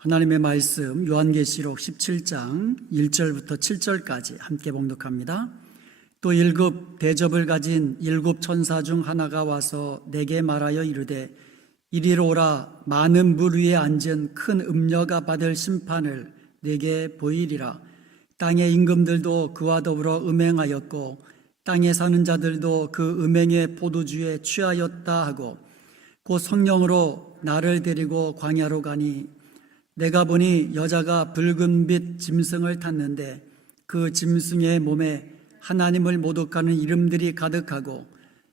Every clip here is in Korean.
하나님의 말씀 요한계시록 17장 1절부터 7절까지 함께 봉독합니다. 또 일곱 대접을 가진 일곱 천사 중 하나가 와서 내게 말하여 이르되 이리로 오라. 많은 물 위에 앉은 큰 음녀가 받을 심판을 내게 보이리라. 땅의 임금들도 그와 더불어 음행하였고 땅에 사는 자들도 그 음행의 포도주에 취하였다 하고 곧 성령으로 나를 데리고 광야로 가니 내가 보니 여자가 붉은빛 짐승을 탔는데 그 짐승의 몸에 하나님을 모독하는 이름들이 가득하고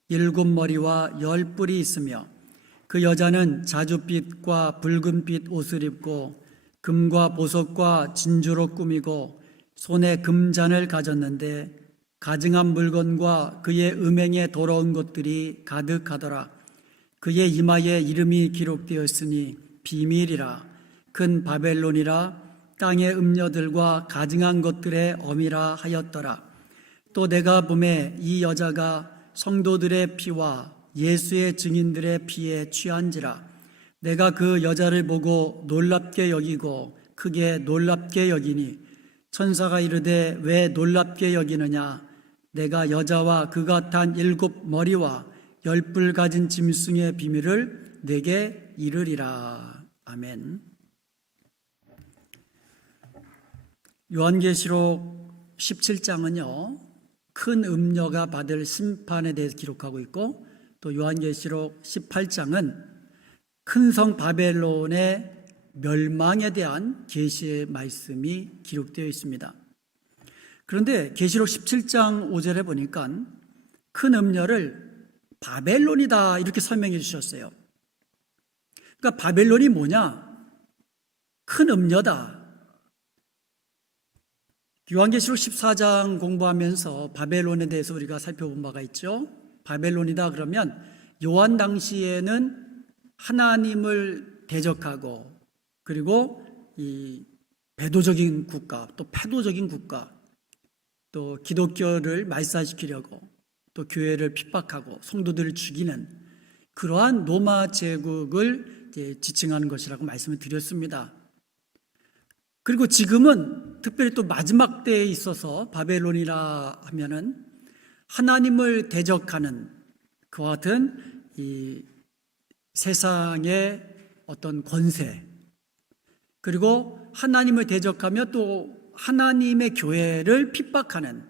일곱 머리와 열 뿔이 있으며 그 여자는 자줏빛과 붉은빛 옷을 입고 금과 보석과 진주로 꾸미고 손에 금잔을 가졌는데 가증한 물건과 그의 음행에 더러운 것들이 가득하더라. 그의 이마에 이름이 기록되었으니 비밀이라. 큰 바벨론이라. 땅의 음녀들과 가증한 것들의 어미라 하였더라. 또 내가 보매 이 여자가 성도들의 피와 예수의 증인들의 피에 취한지라. 내가 그 여자를 보고 놀랍게 여기고 크게 놀랍게 여기니 천사가 이르되 왜 놀랍게 여기느냐. 내가 여자와 그가 탄 일곱 머리와 열 뿔 가진 짐승의 비밀을 내게 이르리라. 아멘. 요한계시록 17장은요 큰 음녀가 받을 심판에 대해서 기록하고 있고, 또 요한계시록 18장은 큰 성 바벨론의 멸망에 대한 계시의 말씀이 기록되어 있습니다. 그런데 계시록 17장 5절에 보니까 큰 음녀를 바벨론이다 이렇게 설명해 주셨어요. 그러니까 바벨론이 뭐냐? 큰 음녀다. 요한계시록 14장 공부하면서 바벨론에 대해서 우리가 살펴본 바가 있죠. 바벨론이다 그러면 요한 당시에는 하나님을 대적하고 그리고 이 배도적인 국가, 또 패도적인 국가, 또 기독교를 말살시키려고 또 교회를 핍박하고 성도들을 죽이는 그러한 로마 제국을 지칭하는 것이라고 말씀을 드렸습니다. 그리고 지금은 특별히 또 마지막 때에 있어서 바벨론이라 하면은 하나님을 대적하는 그와 같은 이 세상의 어떤 권세, 그리고 하나님을 대적하며 또 하나님의 교회를 핍박하는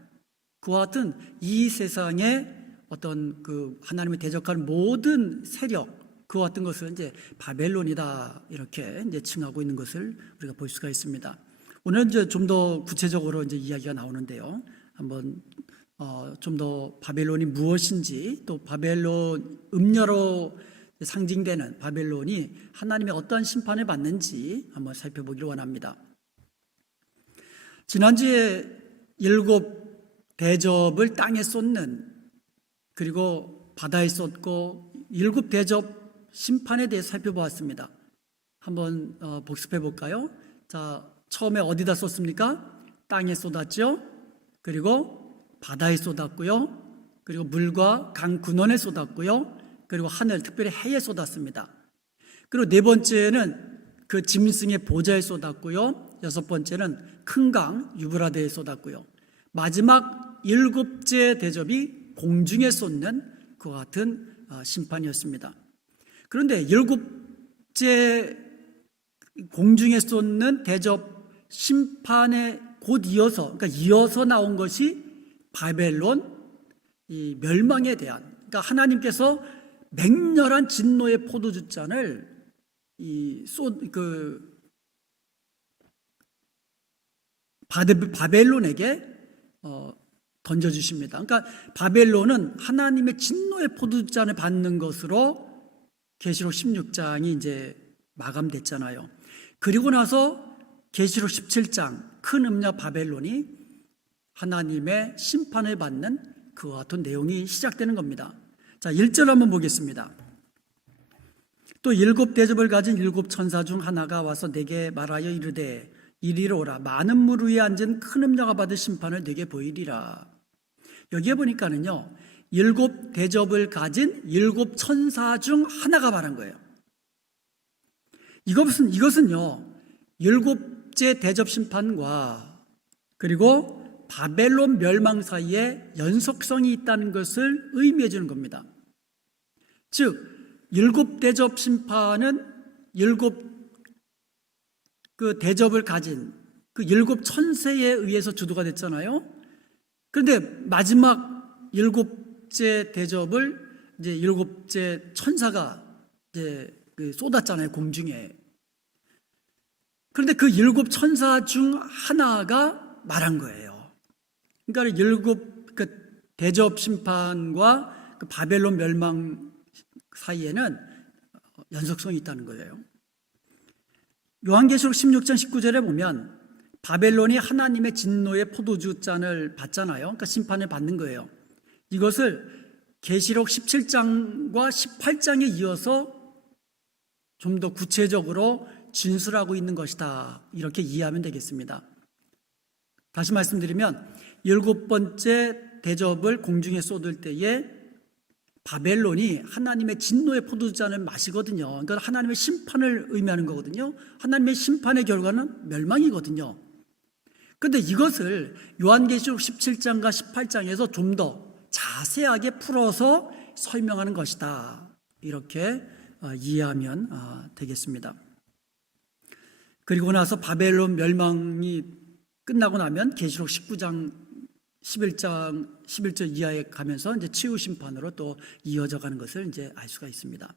그와 같은 이 세상의 어떤 그 하나님을 대적하는 모든 세력, 그와 같은 것을 이제 바벨론이다 이렇게 이제 칭하고 있는 것을 우리가 볼 수가 있습니다. 오늘 이제 좀 더 구체적으로 이제 이야기가 나오는데요. 한번 좀 더 바벨론이 무엇인지, 또 바벨론 음녀로 상징되는 바벨론이 하나님의 어떤 심판을 받는지 한번 살펴보기를 원합니다. 지난주에 일곱 대접을 땅에 쏟는, 그리고 바다에 쏟고 일곱 대접 심판에 대해 살펴보았습니다. 한번 복습해 볼까요? 자, 처음에 어디다 쏟습니까? 땅에 쏟았죠. 그리고 바다에 쏟았고요. 그리고 물과 강 근원에 쏟았고요. 그리고 하늘, 특별히 해에 쏟았습니다. 그리고 네 번째는 그 짐승의 보좌에 쏟았고요. 여섯 번째는 큰 강 유브라데에 쏟았고요. 마지막 일곱째 대접이 공중에 쏟는 그와 같은 심판이었습니다. 그런데 일곱째 공중에 쏟는 대접 심판에 곧 이어서, 그러니까 이어서 나온 것이 바벨론 이 멸망에 대한, 그러니까 하나님께서 맹렬한 진노의 포도주 잔을 바벨론에게 던져주십니다. 그러니까 바벨론은 하나님의 진노의 포도주 잔을 받는 것으로 계시록 16장이 이제 마감됐잖아요. 그리고 나서 계시록 17장 큰 음녀 바벨론이 하나님의 심판을 받는 그와 같은 내용이 시작되는 겁니다. 자, 1절 한번 보겠습니다. 또 일곱 대접을 가진 일곱 천사 중 하나가 와서 내게 말하여 이르되 이리로 오라. 많은 물 위에 앉은 큰 음녀가 받을 심판을 내게 보이리라. 여기에 보니까는요, 일곱 대접을 가진 일곱 천사 중 하나가 말한 거예요. 이것은요, 일곱째 대접 심판과 그리고 바벨론 멸망 사이에 연속성이 있다는 것을 의미해 주는 겁니다. 즉 일곱 대접 심판은 일곱 그 대접을 가진 그 일곱 천세에 의해서 주도가 됐잖아요. 그런데 마지막 일곱째 대접을 이제 일곱째 천사가 이제 쏟았잖아요, 공중에. 그런데 그 일곱 천사 중 하나가 말한 거예요. 그러니까 일곱 그 대접 심판과 그 바벨론 멸망 사이에는 연속성이 있다는 거예요. 요한계시록 16장 19절에 보면 바벨론이 하나님의 진노의 포도주 잔을 받잖아요. 그러니까 심판을 받는 거예요. 이것을 계시록 17장과 18장에 이어서 좀 더 구체적으로 진술하고 있는 것이다. 이렇게 이해하면 되겠습니다. 다시 말씀드리면 일곱 번째 대접을 공중에 쏟을 때에 바벨론이 하나님의 진노의 포도주잔을 마시거든요. 그러니까 하나님의 심판을 의미하는 거거든요. 하나님의 심판의 결과는 멸망이거든요. 그런데 이것을 요한계시록 17장과 18장에서 좀 더 자세하게 풀어서 설명하는 것이다. 이렇게 이해하면 되겠습니다. 그리고 나서 바벨론 멸망이 끝나고 나면 계시록 19장 11절 이하에 가면서 이제 치유 심판으로 또 이어져 가는 것을 이제 알 수가 있습니다.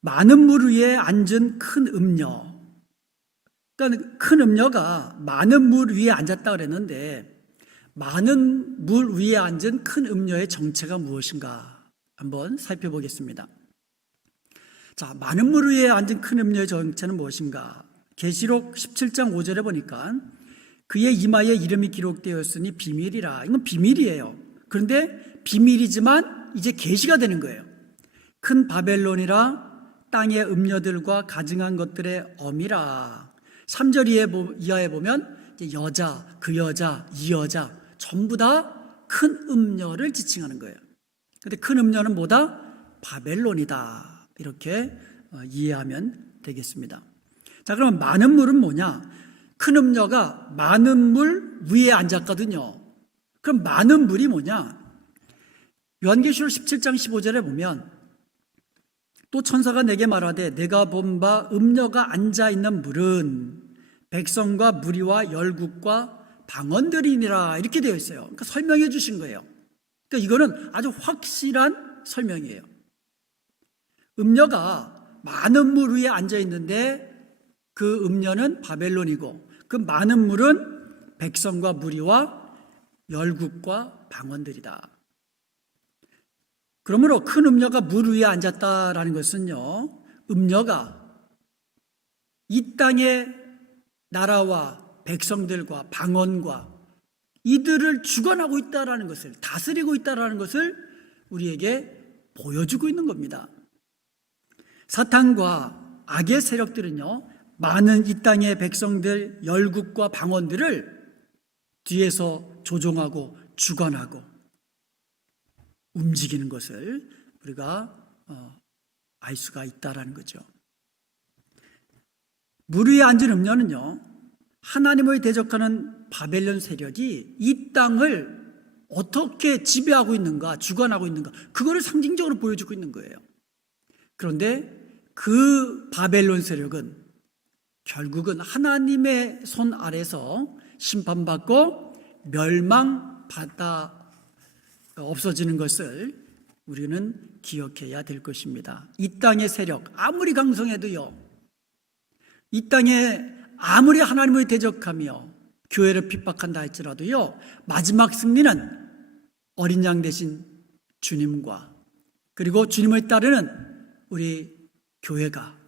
많은 물 위에 앉은 큰 음녀. 그러니까 큰 음녀가 많은 물 위에 앉았다 그랬는데 많은 물 위에 앉은 큰 음녀의 정체가 무엇인가 한번 살펴보겠습니다. 자, 많은 물 위에 앉은 큰 음녀의 정체는 무엇인가? 계시록 17장 5절에 보니까 그의 이마에 이름이 기록되었으니 비밀이라. 이건 비밀이에요. 그런데 비밀이지만 이제 계시가 되는 거예요. 큰 바벨론이라 땅의 음녀들과 가증한 것들의 엄이라. 3절 이하에 보면 이제 여자, 그 여자, 이 여자 전부 다 큰 음녀를 지칭하는 거예요. 그런데 큰 음녀는 뭐다? 바벨론이다. 이렇게 이해하면 되겠습니다. 자, 그러면 많은 물은 뭐냐? 큰 음녀가 많은 물 위에 앉았거든요. 그럼 많은 물이 뭐냐? 요한계시록 17장 15절에 보면 또 천사가 내게 말하되 내가 본 바 음녀가 앉아있는 물은 백성과 무리와 열국과 방언들이니라 이렇게 되어 있어요. 그러니까 설명해 주신 거예요. 그러니까 이거는 아주 확실한 설명이에요. 음녀가 많은 물 위에 앉아있는데 그 음녀는 바벨론이고 그 많은 물은 백성과 무리와 열국과 방언들이다. 그러므로 큰 음녀가 물 위에 앉았다라는 것은요, 음녀가 이 땅의 나라와 백성들과 방언과 이들을 주관하고 있다라는 것을, 다스리고 있다라는 것을 우리에게 보여주고 있는 겁니다. 사탄과 악의 세력들은요, 많은 이 땅의 백성들, 열국과 방언들을 뒤에서 조종하고 주관하고 움직이는 것을 우리가 알 수가 있다라는 거죠. 물 위에 앉은 음녀는요, 하나님을 대적하는 바벨론 세력이 이 땅을 어떻게 지배하고 있는가, 주관하고 있는가, 그거를 상징적으로 보여주고 있는 거예요. 그런데 그 바벨론 세력은 결국은 하나님의 손 아래서 심판받고 멸망받아 없어지는 것을 우리는 기억해야 될 것입니다. 이 땅의 세력 아무리 강성해도요, 이 땅에 아무리 하나님을 대적하며 교회를 핍박한다 할지라도요, 마지막 승리는 어린 양 되신 주님과 그리고 주님을 따르는 우리 교회가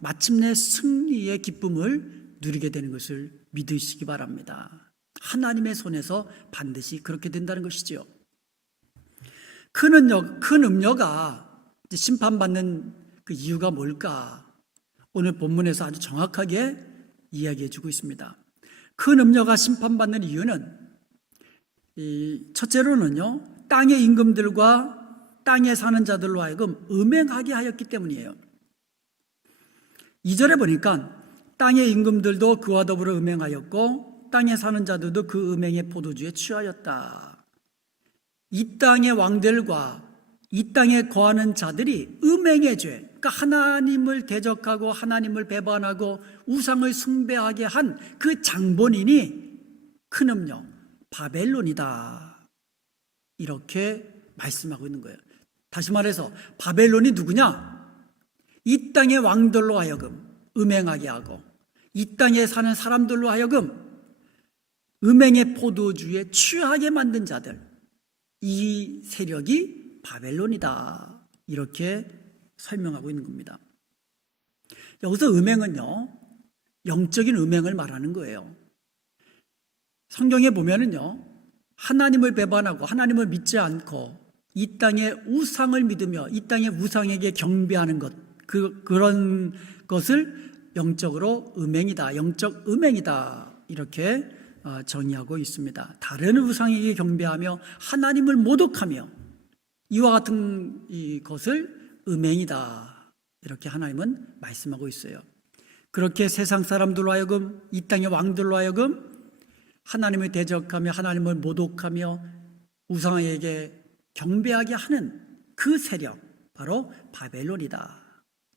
마침내 승리의 기쁨을 누리게 되는 것을 믿으시기 바랍니다. 하나님의 손에서 반드시 그렇게 된다는 것이죠. 큰 음녀가 심판받는 그 이유가 뭘까? 오늘 본문에서 아주 정확하게 이야기해 주고 있습니다. 큰 음녀가 심판받는 이유는 첫째로는요, 땅의 임금들과 땅에 사는 자들로 하여금 음행하게 하였기 때문이에요. 2절에 보니까 땅의 임금들도 그와 더불어 음행하였고 땅에 사는 자들도 그 음행의 포도주에 취하였다. 이 땅의 왕들과 이 땅에 거하는 자들이 음행의 죄, 그러니까 하나님을 대적하고 하나님을 배반하고 우상을 숭배하게 한 그 장본인이 큰 음녀 바벨론이다, 이렇게 말씀하고 있는 거예요. 다시 말해서 바벨론이 누구냐? 이 땅의 왕들로 하여금 음행하게 하고 이 땅에 사는 사람들로 하여금 음행의 포도주에 취하게 만든 자들, 이 세력이 바벨론이다, 이렇게 설명하고 있는 겁니다. 여기서 음행은요, 영적인 음행을 말하는 거예요. 성경에 보면은요, 하나님을 배반하고 하나님을 믿지 않고 이 땅의 우상을 믿으며 이 땅의 우상에게 경배하는 것, 그런 것을 영적으로 음행이다, 영적 음행이다, 이렇게 정의하고 있습니다. 다른 우상에게 경배하며 하나님을 모독하며 이와 같은 것을 음행이다, 이렇게 하나님은 말씀하고 있어요. 그렇게 세상 사람들로 하여금 이 땅의 왕들로 하여금 하나님을 대적하며 하나님을 모독하며 우상에게 경배하게 하는 그 세력, 바로 바벨론이다.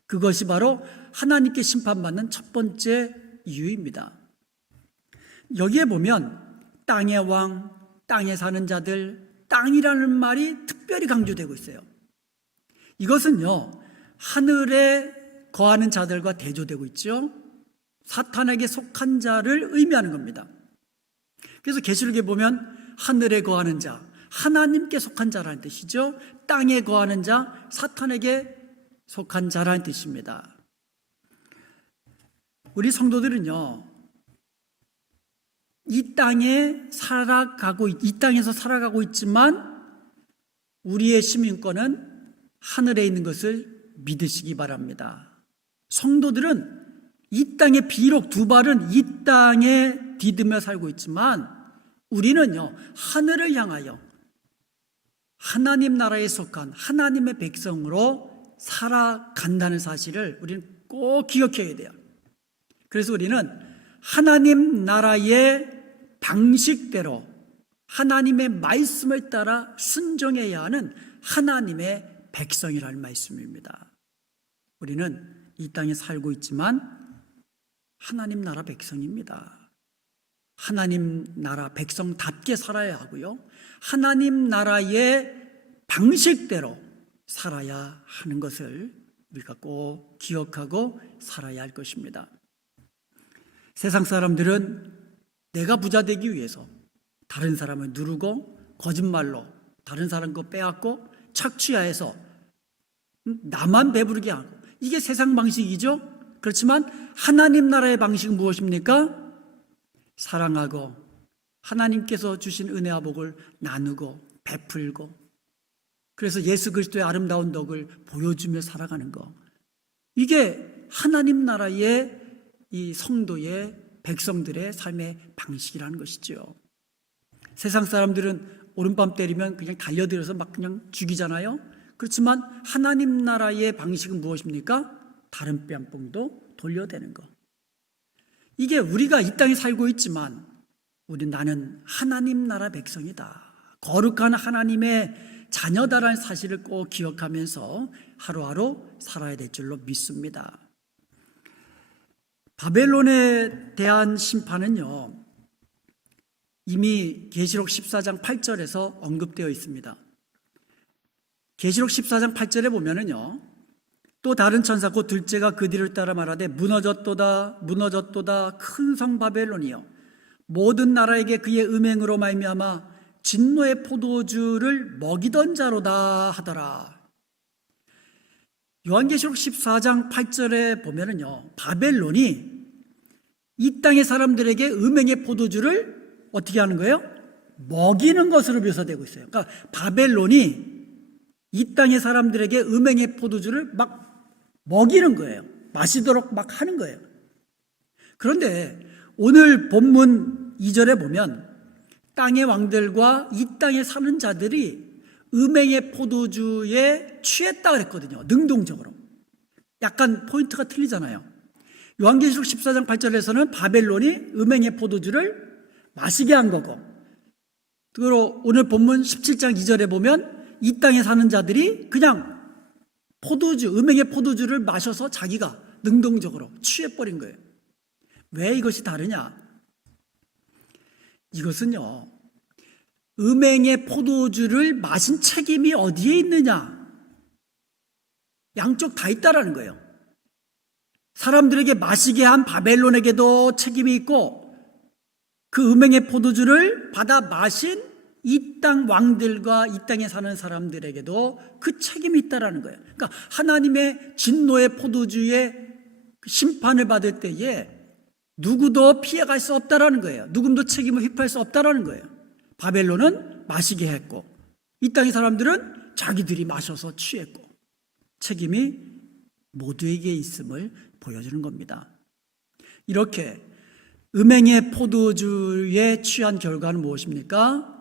그것이 바로 하나님께 심판받는 첫 번째 이유입니다. 여기에 보면 땅의 왕, 땅에 사는 자들, 땅이라는 말이 특별히 강조되고 있어요. 이것은요, 하늘에 거하는 자들과 대조되고 있죠. 사탄에게 속한 자를 의미하는 겁니다. 그래서 계시록에 보면 하늘에 거하는 자, 하나님께 속한 자라는 뜻이죠. 땅에 거하는 자, 사탄에게 속한 자라는 뜻입니다. 우리 성도들은요, 이 땅에서 살아가고 있지만 우리의 시민권은 하늘에 있는 것을 믿으시기 바랍니다. 성도들은 이 땅에 비록 두 발은 이 땅에 디디며 살고 있지만 우리는요, 하늘을 향하여 하나님 나라에 속한 하나님의 백성으로 살아간다는 사실을 우리는 꼭 기억해야 돼요. 그래서 우리는 하나님 나라의 방식대로 하나님의 말씀을 따라 순종해야 하는 하나님의 백성이라는 말씀입니다. 우리는 이 땅에 살고 있지만 하나님 나라 백성입니다. 하나님 나라 백성답게 살아야 하고요, 하나님 나라의 방식대로 살아야 하는 것을 우리가 꼭 기억하고 살아야 할 것입니다. 세상 사람들은 내가 부자 되기 위해서 다른 사람을 누르고 거짓말로 다른 사람 거 빼앗고 착취하여서 나만 배부르게 하고, 이게 세상 방식이죠. 그렇지만 하나님 나라의 방식은 무엇입니까? 사랑하고 하나님께서 주신 은혜와 복을 나누고 베풀고, 그래서 예수 그리스도의 아름다운 덕을 보여주며 살아가는 것, 이게 하나님 나라의 이 성도의 백성들의 삶의 방식이라는 것이죠. 세상 사람들은 오른밤 때리면 그냥 달려들어서 막 그냥 죽이잖아요. 그렇지만 하나님 나라의 방식은 무엇입니까? 다른 뺨뽕도 돌려대는 것. 이게 우리가 이 땅에 살고 있지만 나는 하나님 나라 백성이다, 거룩한 하나님의 자녀다라는 사실을 꼭 기억하면서 하루하루 살아야 될 줄로 믿습니다. 바벨론에 대한 심판은요, 이미 계시록 14장 8절에서 언급되어 있습니다. 계시록 14장 8절에 보면은요, 또 다른 천사 곧 둘째가 그 뒤를 따라 말하되 무너졌도다 무너졌도다 큰 성 바벨론이여, 모든 나라에게 그의 음행으로 말미암아 진노의 포도주를 먹이던 자로다 하더라. 요한계시록 14장 8절에 보면은요, 바벨론이 이 땅의 사람들에게 음행의 포도주를 어떻게 하는 거예요? 먹이는 것으로 묘사되고 있어요. 그러니까 바벨론이 이 땅의 사람들에게 음행의 포도주를 막 먹이는 거예요. 마시도록 막 하는 거예요. 그런데 오늘 본문 2절에 보면 땅의 왕들과 이 땅에 사는 자들이 음행의 포도주에 취했다 그랬거든요. 능동적으로. 약간 포인트가 틀리잖아요. 요한계시록 14장 8절에서는 바벨론이 음행의 포도주를 마시게 한 거고, 그리고 오늘 본문 17장 2절에 보면 이 땅에 사는 자들이 그냥 음행의 포도주를 마셔서 자기가 능동적으로 취해버린 거예요. 왜 이것이 다르냐? 이것은요, 음행의 포도주를 마신 책임이 어디에 있느냐? 양쪽 다 있다라는 거예요. 사람들에게 마시게 한 바벨론에게도 책임이 있고, 그 음행의 포도주를 받아 마신 이 땅 왕들과 이 땅에 사는 사람들에게도 그 책임이 있다라는 거예요. 그러니까 하나님의 진노의 포도주의 심판을 받을 때에 누구도 피해갈 수 없다라는 거예요. 누구도 책임을 회피할 수 없다라는 거예요. 바벨론은 마시게 했고, 이 땅의 사람들은 자기들이 마셔서 취했고, 책임이 모두에게 있음을 보여주는 겁니다. 이렇게 음행의 포도주에 취한 결과는 무엇입니까?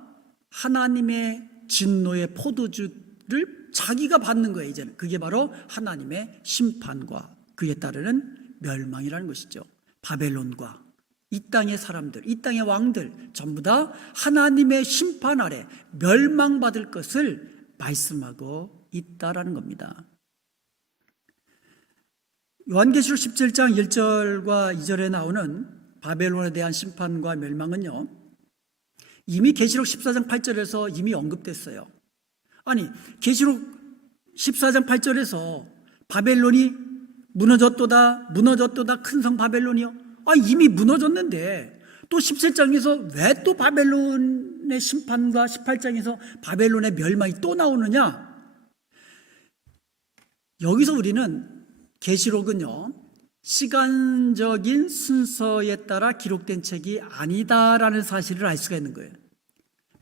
하나님의 진노의 포도주를 자기가 받는 거예요. 이제는 그게 바로 하나님의 심판과 그에 따르는 멸망이라는 것이죠. 바벨론과 이 땅의 사람들, 이 땅의 왕들 전부 다 하나님의 심판 아래 멸망받을 것을 말씀하고 있다라는 겁니다. 요한계시록 17장 1절과 2절에 나오는 바벨론에 대한 심판과 멸망은요, 이미 계시록 14장 8절에서 이미 언급됐어요. 아니, 계시록 14장 8절에서 바벨론이 무너졌도다 큰 성 바벨론이요. 이미 무너졌는데 또 17장에서 왜 또 바벨론의 심판과 18장에서 바벨론의 멸망이 또 나오느냐? 여기서 우리는 계시록은요, 시간적인 순서에 따라 기록된 책이 아니다라는 사실을 알 수가 있는 거예요.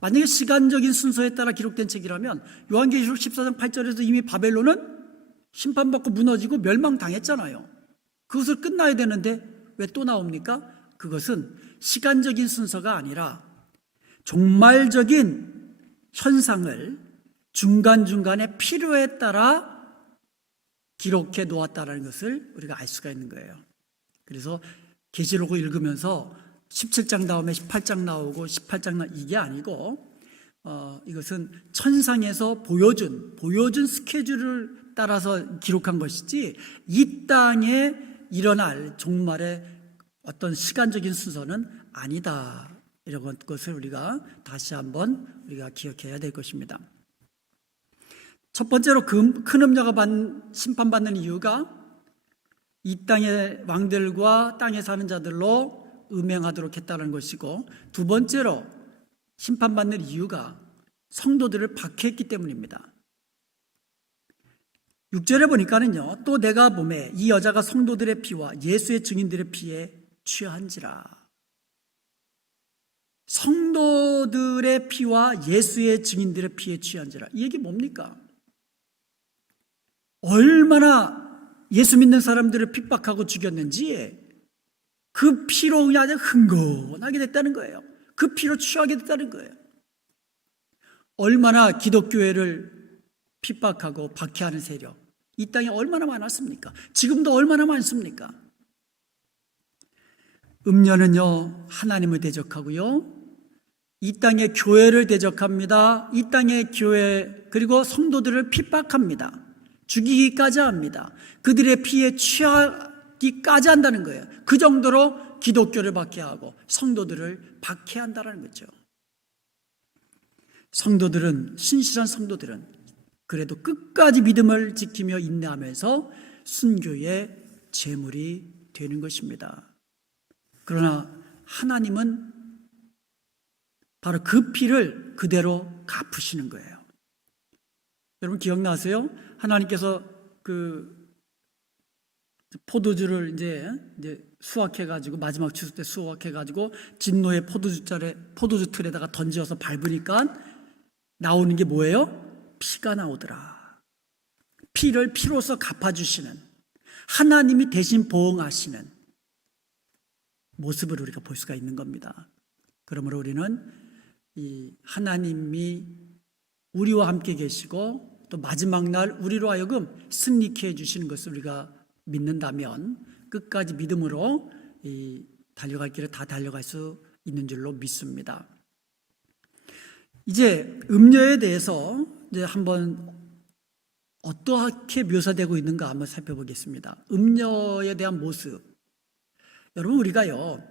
만약에 시간적인 순서에 따라 기록된 책이라면 요한계시록 14장 8절에서 이미 바벨론은 심판받고 무너지고 멸망당했잖아요. 그것을 끝나야 되는데 왜 또 나옵니까? 그것은 시간적인 순서가 아니라 종말적인 현상을 중간중간에 필요에 따라 기록해 놓았다는 것을 우리가 알 수가 있는 거예요. 그래서 계시록을 읽으면서 17장 다음에 18장 나오고 18장 이게 아니고 이것은 천상에서 보여준 스케줄을 따라서 기록한 것이지 이 땅에 일어날 종말의 어떤 시간적인 순서는 아니다. 이런 것을 우리가 다시 한번 우리가 기억해야 될 것입니다. 첫 번째로 큰 음녀가 심판받는 이유가 이 땅의 왕들과 땅에 사는 자들로 음행하도록 했다는 것이고, 두 번째로 심판받는 이유가 성도들을 박해했기 때문입니다. 6절에 보니까는요, 또 내가 보매 이 여자가 성도들의 피와 예수의 증인들의 피에 취한지라. 성도들의 피와 예수의 증인들의 피에 취한지라. 이 얘기 뭡니까? 얼마나 예수 믿는 사람들을 핍박하고 죽였는지 그 피로 그냥 흥건하게 됐다는 거예요. 그 피로 취하게 됐다는 거예요. 얼마나 기독교회를 핍박하고 박해하는 세력, 이 땅에 얼마나 많았습니까? 지금도 얼마나 많습니까? 음녀는요, 하나님을 대적하고요, 이 땅의 교회를 대적합니다. 이 땅의 교회 그리고 성도들을 핍박합니다. 죽이기까지 합니다. 그들의 피에 취하기까지 한다는 거예요. 그 정도로 기독교를 박해하고 성도들을 박해한다는 거죠. 신실한 성도들은 그래도 끝까지 믿음을 지키며 인내하면서 순교의 제물이 되는 것입니다. 그러나 하나님은 바로 그 피를 그대로 갚으시는 거예요. 여러분 기억나세요? 하나님께서 그 포도주를 이제 수확해가지고 마지막 추수 때 수확해가지고 진노의 포도주 틀에다가 던져서 밟으니까 나오는 게 뭐예요? 피가 나오더라. 피로서 갚아주시는 하나님이 대신 보응하시는 모습을 우리가 볼 수가 있는 겁니다. 그러므로 우리는 이 하나님이 우리와 함께 계시고 또 마지막 날 우리로 하여금 승리케 해주시는 것을 우리가 믿는다면 끝까지 믿음으로 달려갈 길을 다 달려갈 수 있는 줄로 믿습니다. 이제 음녀에 대해서 이제 한번 어떻게 묘사되고 있는가 한번 살펴보겠습니다. 음녀에 대한 모습. 여러분, 우리가요,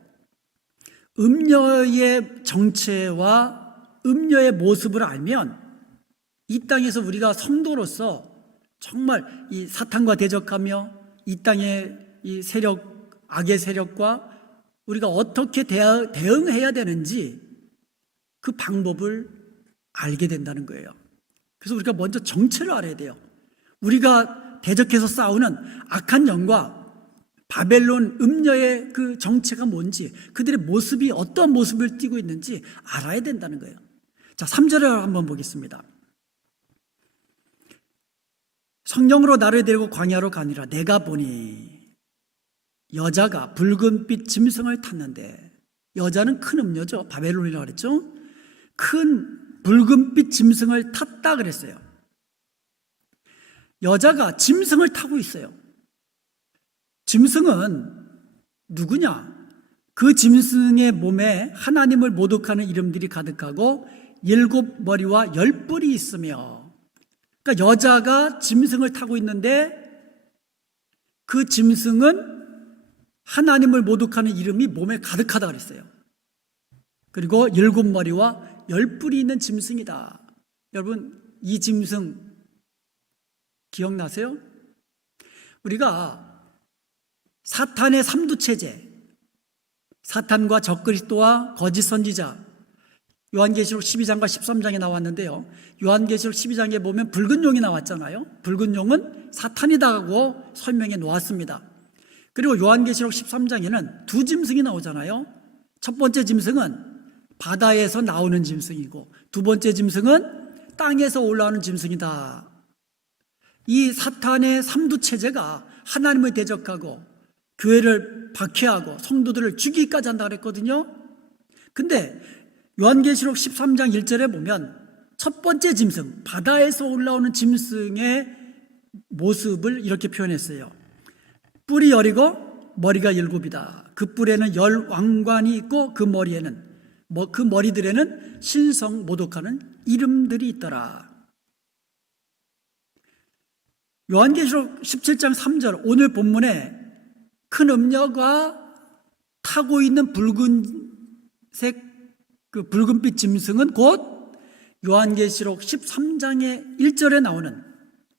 음녀의 정체와 음녀의 모습을 알면 이 땅에서 우리가 성도로서 정말 이 사탄과 대적하며 이 땅의 이 세력, 악의 세력과 우리가 어떻게 대응해야 되는지 그 방법을 알게 된다는 거예요. 그래서 우리가 먼저 정체를 알아야 돼요. 우리가 대적해서 싸우는 악한 영과 바벨론 음녀의 그 정체가 뭔지, 그들의 모습이 어떤 모습을 띠고 있는지 알아야 된다는 거예요. 자, 3절을 한번 보겠습니다. 성령으로 나를 데리고 광야로 가니라. 내가 보니 여자가 붉은빛 짐승을 탔는데, 여자는 큰 음녀죠. 바벨론이라고 그랬죠. 큰 붉은빛 짐승을 탔다 그랬어요. 여자가 짐승을 타고 있어요. 짐승은 누구냐? 그 짐승의 몸에 하나님을 모독하는 이름들이 가득하고 7머리와 10뿔이 있으며, 그러니까 여자가 짐승을 타고 있는데 그 짐승은 하나님을 모독하는 이름이 몸에 가득하다 그랬어요. 그리고 7머리와 10뿔이 있는 짐승이다. 여러분, 이 짐승 기억나세요? 우리가 사탄의 삼두체제, 사탄과 적그리스도와 거짓 선지자, 요한계시록 12장과 13장에 나왔는데요, 요한계시록 12장에 보면 붉은 용이 나왔잖아요. 붉은 용은 사탄이다고 설명해 놓았습니다. 그리고 요한계시록 13장에는 두 짐승이 나오잖아요. 첫 번째 짐승은 바다에서 나오는 짐승이고, 두 번째 짐승은 땅에서 올라오는 짐승이다. 이 사탄의 삼두체제가 하나님을 대적하고 교회를 박해하고 성도들을 죽이기까지 한다고 그랬거든요. 근데 요한계시록 13장 1절에 보면 첫 번째 짐승, 바다에서 올라오는 짐승의 모습을 이렇게 표현했어요. 뿔이 여리고 머리가 7이다. 그 뿔에는 10왕관이 있고 그 머리에는, 그 머리들에는 신성 모독하는 이름들이 있더라. 요한계시록 17장 3절, 오늘 본문에 큰 음녀가 타고 있는 붉은색 그 붉은빛 짐승은 곧 요한계시록 13장의 1절에 나오는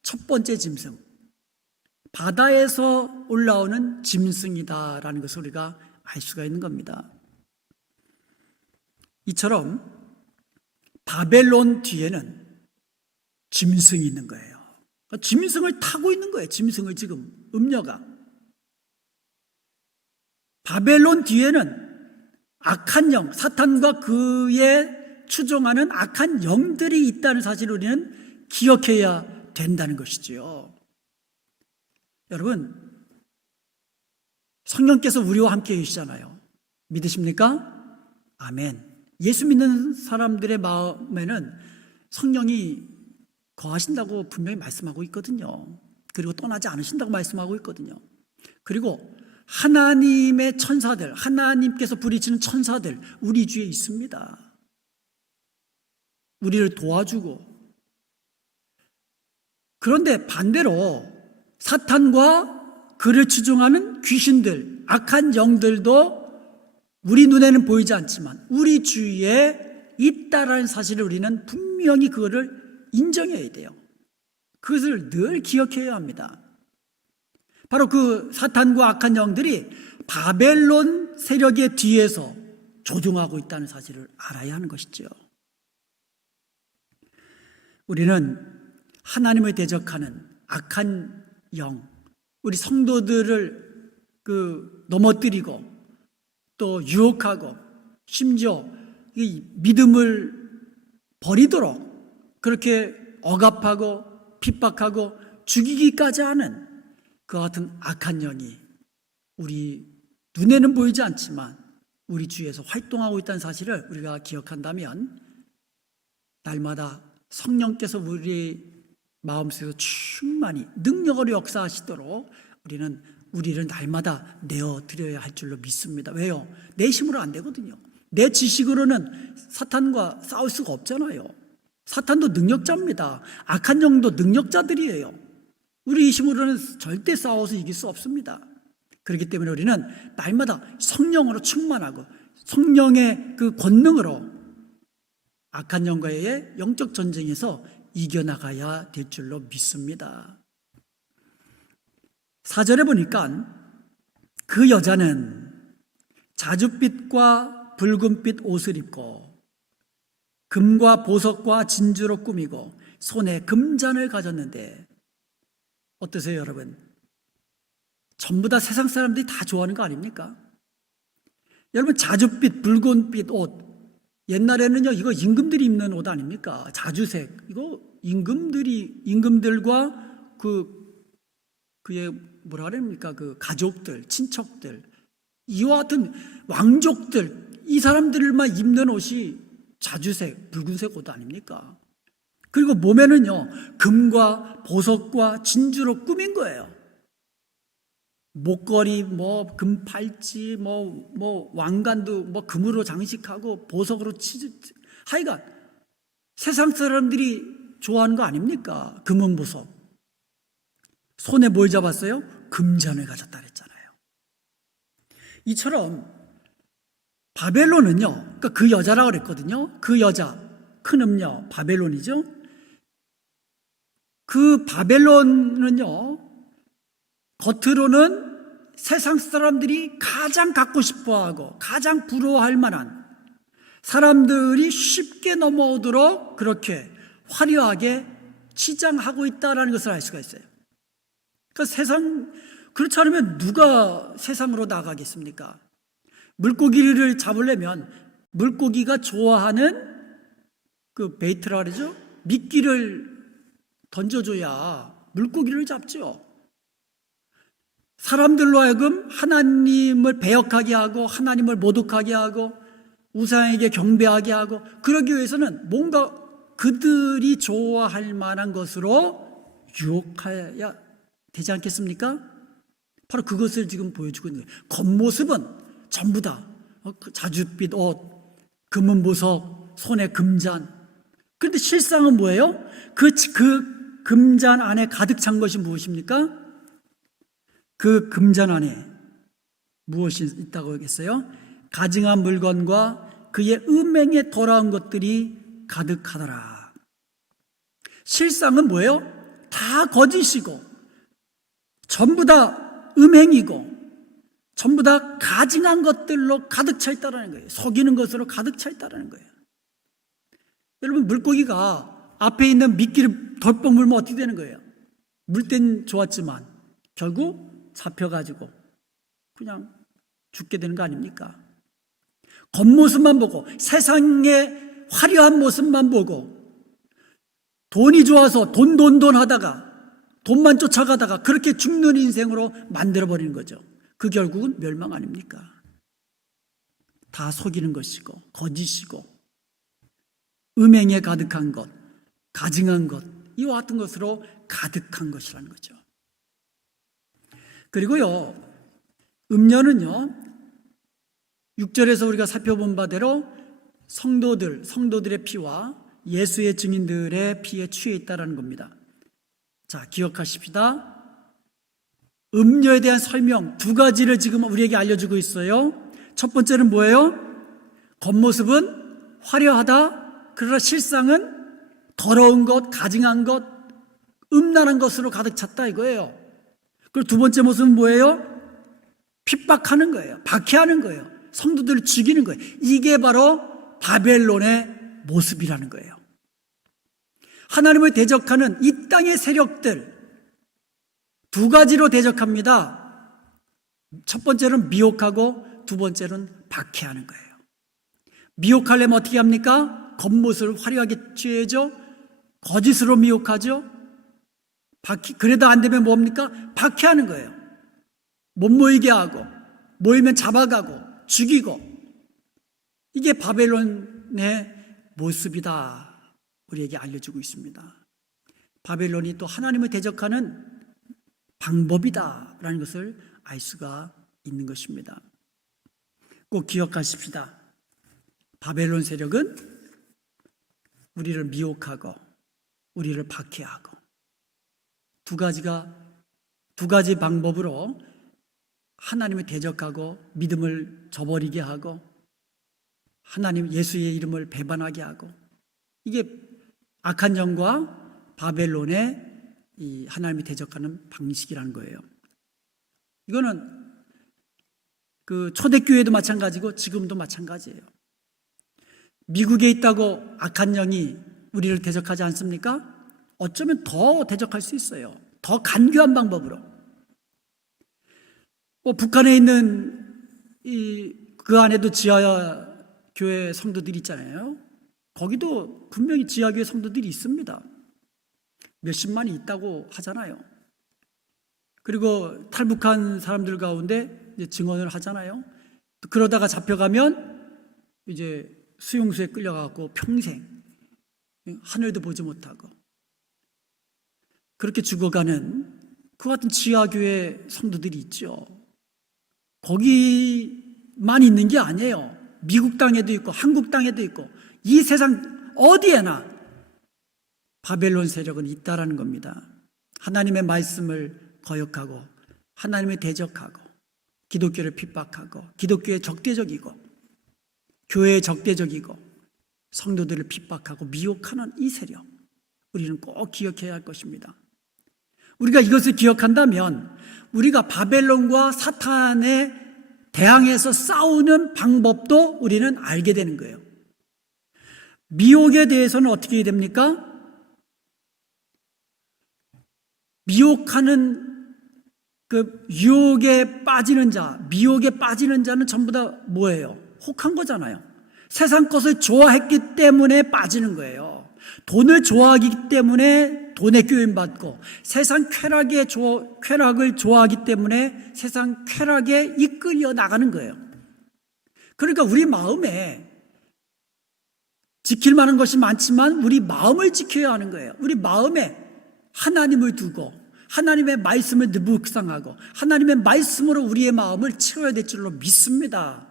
첫 번째 짐승, 바다에서 올라오는 짐승이다라는 것을 우리가 알 수가 있는 겁니다. 이처럼 바벨론 뒤에는 짐승이 있는 거예요. 짐승을 타고 있는 거예요. 짐승을 지금 음녀가. 바벨론 뒤에는 악한 영, 사탄과 그의 추종하는 악한 영들이 있다는 사실을 우리는 기억해야 된다는 것이지요. 여러분, 성령께서 우리와 함께 계시잖아요. 믿으십니까? 아멘. 예수 믿는 사람들의 마음에는 성령이 거하신다고 분명히 말씀하고 있거든요. 그리고 떠나지 않으신다고 말씀하고 있거든요. 그리고 하나님의 천사들, 하나님께서 부리시는 천사들 우리 주위에 있습니다. 우리를 도와주고. 그런데 반대로 사탄과 그를 추종하는 귀신들, 악한 영들도 우리 눈에는 보이지 않지만 우리 주위에 있다라는 사실을 우리는 분명히 그거를 인정해야 돼요. 그것을 늘 기억해야 합니다. 바로 그 사탄과 악한 영들이 바벨론 세력의 뒤에서 조종하고 있다는 사실을 알아야 하는 것이죠. 우리는 하나님을 대적하는 악한 영, 우리 성도들을 넘어뜨리고 또 유혹하고 심지어 이 믿음을 버리도록 그렇게 억압하고 핍박하고 죽이기까지 하는 그 같은 악한 영이 우리 눈에는 보이지 않지만 우리 주위에서 활동하고 있다는 사실을 우리가 기억한다면 날마다 성령께서 우리 마음속에서 충만히 능력으로 역사하시도록 우리는 우리를 날마다 내어드려야 할 줄로 믿습니다. 왜요? 내 힘으로 안 되거든요. 내 지식으로는 사탄과 싸울 수가 없잖아요. 사탄도 능력자입니다. 악한 영도 능력자들이에요. 우리 힘으로는 절대 싸워서 이길 수 없습니다. 그렇기 때문에 우리는 날마다 성령으로 충만하고 성령의 그 권능으로 악한 영과의 영적 전쟁에서 이겨나가야 될 줄로 믿습니다. 4절에 보니까 그 여자는 자줏빛과 붉은빛 옷을 입고 금과 보석과 진주로 꾸미고 손에 금잔을 가졌는데, 어떠세요 여러분? 전부 다 세상 사람들이 다 좋아하는 거 아닙니까? 여러분, 자줏빛, 붉은빛 옷, 옛날에는요 이거 임금들이 입는 옷 아닙니까? 자주색, 이거 임금들과 그의 뭐라 그럽니까? 그 가족들, 친척들, 이와 같은 왕족들, 이 사람들만 입는 옷이 자주색, 붉은색 옷 아닙니까? 그리고 몸에는요 금과 보석과 진주로 꾸민 거예요. 목걸이, 뭐 금팔찌, 뭐 왕관도 뭐 금으로 장식하고 보석으로 하여간 세상 사람들이 좋아하는 거 아닙니까? 금은 보석. 손에 뭘 잡았어요? 금잔을 가졌다 그랬잖아요. 이처럼 바벨론은요, 그러니까 그 여자라고 그랬거든요. 그 여자, 큰 음녀 바벨론이죠. 그 바벨론은요, 겉으로는 세상 사람들이 가장 갖고 싶어하고 가장 부러워할 만한, 사람들이 쉽게 넘어오도록 그렇게 화려하게 치장하고 있다는 것을 알 수가 있어요. 그러니까 그렇지 않으면 누가 세상으로 나가겠습니까? 물고기를 잡으려면 물고기가 좋아하는 그 베이트라 그러죠? 미끼를 던져줘야 물고기를 잡죠. 사람들로 하여금 하나님을 배역하게 하고 하나님을 모독하게 하고 우상에게 경배하게 하고, 그러기 위해서는 뭔가 그들이 좋아할 만한 것으로 유혹해야 되지 않겠습니까? 바로 그것을 지금 보여주고 있는 거예요. 겉모습은 전부 다 자줏빛 옷, 금은 보석, 손에 금잔. 그런데 실상은 뭐예요? 그 금잔 안에 가득 찬 것이 무엇입니까? 그 금잔 안에 무엇이 있다고 하겠어요? 가증한 물건과 그의 음행에 돌아온 것들이 가득하더라. 실상은 뭐예요? 다 거짓이고 전부 다 음행이고 전부 다 가증한 것들로 가득 차 있다는 거예요. 속이는 것으로 가득 차 있다는 거예요. 여러분, 물고기가 앞에 있는 미끼를 덜컥 물면 어떻게 되는 거예요? 물 땐 좋았지만 결국 잡혀가지고 그냥 죽게 되는 거 아닙니까? 겉모습만 보고 세상의 화려한 모습만 보고 돈이 좋아서 돈 하다가 돈만 쫓아가다가 그렇게 죽는 인생으로 만들어버리는 거죠. 그 결국은 멸망 아닙니까? 다 속이는 것이고 거짓이고 음행에 가득한 것, 가증한 것, 이와 같은 것으로 가득한 것이라는 거죠. 그리고요, 음녀는요, 6절에서 우리가 살펴본 바대로 성도들의 피와 예수의 증인들의 피에 취해 있다는 겁니다. 자, 기억하십시다. 음녀에 대한 설명 두 가지를 지금 우리에게 알려주고 있어요. 첫 번째는 뭐예요? 겉모습은 화려하다. 그러나 실상은 더러운 것, 가증한 것, 음란한 것으로 가득 찼다 이거예요. 그리고 두 번째 모습은 뭐예요? 핍박하는 거예요. 박해하는 거예요. 성도들을 죽이는 거예요. 이게 바로 바벨론의 모습이라는 거예요. 하나님을 대적하는 이 땅의 세력들 두 가지로 대적합니다. 첫 번째는 미혹하고 두 번째는 박해하는 거예요. 미혹하려면 어떻게 합니까? 겉모습을 화려하게 취해야죠. 거짓으로 미혹하죠. 그래도 안 되면 뭡니까? 박해하는 거예요. 못 모이게 하고 모이면 잡아가고 죽이고, 이게 바벨론의 모습이다 우리에게 알려주고 있습니다. 바벨론이 또 하나님을 대적하는 방법이다라는 것을 알 수가 있는 것입니다. 꼭 기억하십시다. 바벨론 세력은 우리를 미혹하고 우리를 박해하고 두 가지 방법으로 하나님을 대적하고 믿음을 저버리게 하고 하나님 예수의 이름을 배반하게 하고, 이게 악한 영과 바벨론의 이 하나님이 대적하는 방식이라는 거예요. 이거는 그 초대교회도 마찬가지고 지금도 마찬가지예요. 미국에 있다고 악한 영이 우리를 대적하지 않습니까? 어쩌면 더 대적할 수 있어요. 더 간교한 방법으로. 북한에 있는 그 안에도 지하교회 성도들이 있잖아요. 거기도 분명히 지하교회 성도들이 있습니다. 몇십만이 있다고 하잖아요. 그리고 탈북한 사람들 가운데 이제 증언을 하잖아요. 그러다가 잡혀가면 이제 수용소에 끌려가고 평생 하늘도 보지 못하고 그렇게 죽어가는 그 같은 지하교회 성도들이 있죠. 거기만 있는 게 아니에요. 미국 땅에도 있고 한국 땅에도 있고 이 세상 어디에나 바벨론 세력은 있다라는 겁니다. 하나님의 말씀을 거역하고 하나님의 대적하고 기독교를 핍박하고 기독교에 적대적이고 교회에 적대적이고 성도들을 핍박하고 미혹하는 이 세력, 우리는 꼭 기억해야 할 것입니다. 우리가 이것을 기억한다면 우리가 바벨론과 사탄에 대항해서 싸우는 방법도 우리는 알게 되는 거예요. 미혹에 대해서는 어떻게 해야 됩니까? 미혹하는 그 유혹에 빠지는 자, 미혹에 빠지는 자는 전부 다 뭐예요? 혹한 거잖아요. 세상 것을 좋아했기 때문에 빠지는 거예요. 돈을 좋아하기 때문에 돈에 끼임받고, 세상 쾌락을 좋아하기 때문에 세상 쾌락에 이끌려 나가는 거예요. 그러니까 우리 마음에 지킬 만한 것이 많지만 우리 마음을 지켜야 하는 거예요. 우리 마음에 하나님을 두고 하나님의 말씀을 묵상하고 하나님의 말씀으로 우리의 마음을 채워야 될 줄로 믿습니다.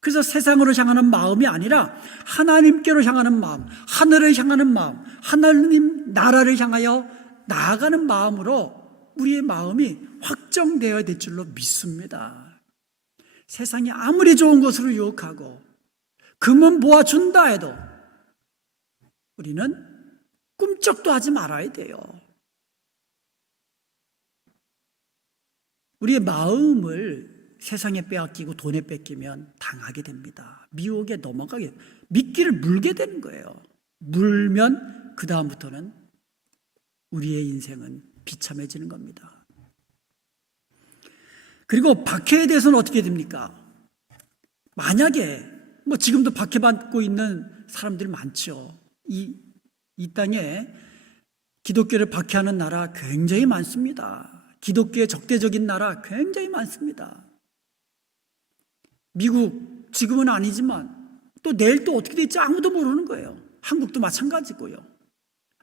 그래서 세상으로 향하는 마음이 아니라 하나님께로 향하는 마음, 하늘을 향하는 마음, 하나님 나라를 향하여 나아가는 마음으로 우리의 마음이 확정되어야 될 줄로 믿습니다. 세상이 아무리 좋은 것으로 유혹하고 금은 모아준다 해도 우리는 꿈쩍도 하지 말아야 돼요. 우리의 마음을 세상에 빼앗기고 돈에 뺏기면 당하게 됩니다. 미혹에 넘어가게, 미끼를 물게 되는 거예요. 물면 그 다음부터는 우리의 인생은 비참해지는 겁니다. 그리고 박해에 대해서는 어떻게 됩니까? 만약에 지금도 박해받고 있는 사람들이 많죠. 이 땅에 기독교를 박해하는 나라 굉장히 많습니다. 기독교의 적대적인 나라 굉장히 많습니다. 미국 지금은 아니지만 또 내일 또 어떻게 될지 아무도 모르는 거예요. 한국도 마찬가지고요.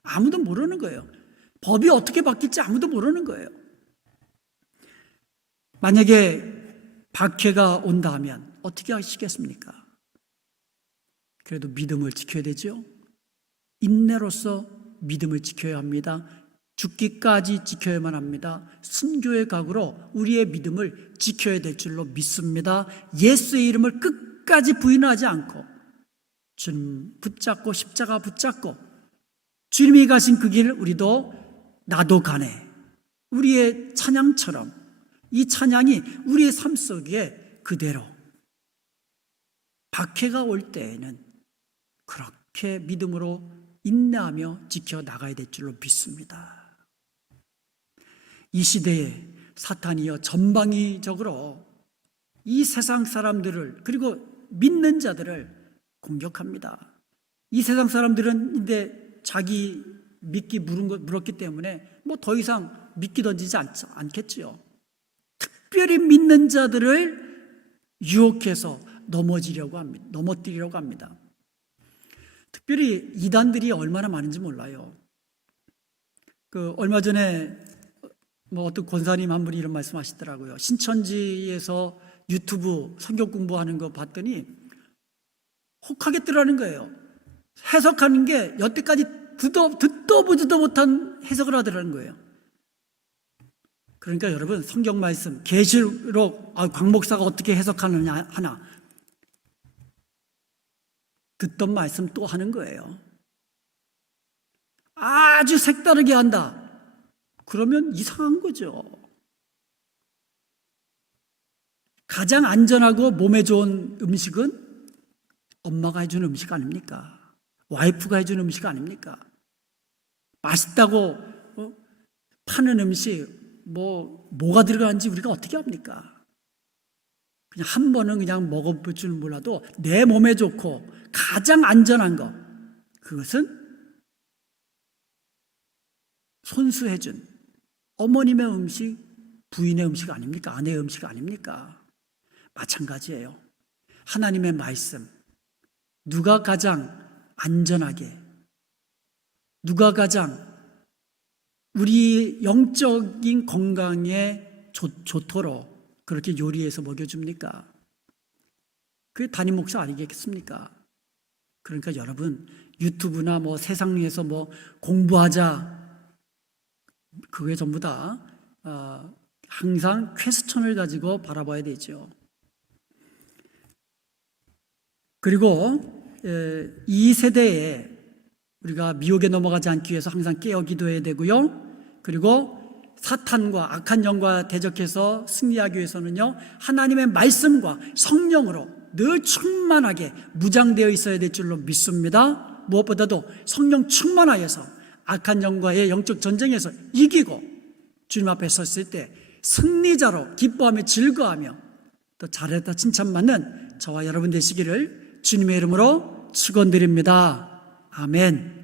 아무도 모르는 거예요. 법이 어떻게 바뀔지 아무도 모르는 거예요. 만약에 박해가 온다 하면 어떻게 하시겠습니까? 그래도 믿음을 지켜야 되죠. 인내로서 믿음을 지켜야 합니다. 죽기까지 지켜야만 합니다. 순교의 각오로 우리의 믿음을 지켜야 될 줄로 믿습니다. 예수의 이름을 끝까지 부인하지 않고 주님 붙잡고 십자가 붙잡고 주님이 가신 그 길을 우리도 나도 가네, 우리의 찬양처럼 이 찬양이 우리의 삶 속에 그대로 박해가 올 때에는 그렇게 믿음으로 인내하며 지켜나가야 될 줄로 믿습니다. 이 시대에 사탄이여 전방위적으로 이 세상 사람들을 그리고 믿는 자들을 공격합니다. 이 세상 사람들은 이제 자기 믿기 물었기 때문에 더 이상 믿기 던지지 않겠지요. 특별히 믿는 자들을 유혹해서 넘어뜨리려고 합니다. 특별히 이단들이 얼마나 많은지 몰라요. 얼마 전에 뭐 어떤 권사님 한 분이 이런 말씀하시더라고요. 신천지에서 유튜브 성경 공부하는 거 봤더니 혹하겠더라는 거예요. 해석하는 게 여태까지 듣도 보지도 못한 해석을 하더라는 거예요. 그러니까 여러분, 성경 말씀 계시록 곽 목사가 어떻게 해석하느냐 하나, 듣던 말씀 또 하는 거예요. 아주 색다르게 한다. 그러면 이상한 거죠. 가장 안전하고 몸에 좋은 음식은 엄마가 해준 음식 아닙니까? 와이프가 해준 음식 아닙니까? 맛있다고 파는 음식 뭐가 들어가는지 우리가 어떻게 합니까? 그냥 한 번은 그냥 먹어볼 줄 몰라도 내 몸에 좋고 가장 안전한 것, 그것은 손수해준 어머님의 음식, 부인의 음식 아닙니까? 아내의 음식 아닙니까? 마찬가지예요. 하나님의 말씀, 누가 가장 안전하게, 누가 가장 우리 영적인 건강에 좋도록 그렇게 요리해서 먹여줍니까? 그게 담임 목사 아니겠습니까? 그러니까 여러분, 유튜브나 세상에서 공부하자, 그게 전부 다 항상 퀘스천을 가지고 바라봐야 되죠. 그리고 이 세대에 우리가 미혹에 넘어가지 않기 위해서 항상 깨어 기도해야 되고요. 그리고 사탄과 악한 영과 대적해서 승리하기 위해서는요, 하나님의 말씀과 성령으로 늘 충만하게 무장되어 있어야 될 줄로 믿습니다. 무엇보다도 성령 충만하여서 악한 영과의 영적 전쟁에서 이기고 주님 앞에 섰을 때 승리자로 기뻐하며 즐거워하며 또 잘했다 칭찬받는 저와 여러분 되시기를 주님의 이름으로 축원드립니다. 아멘.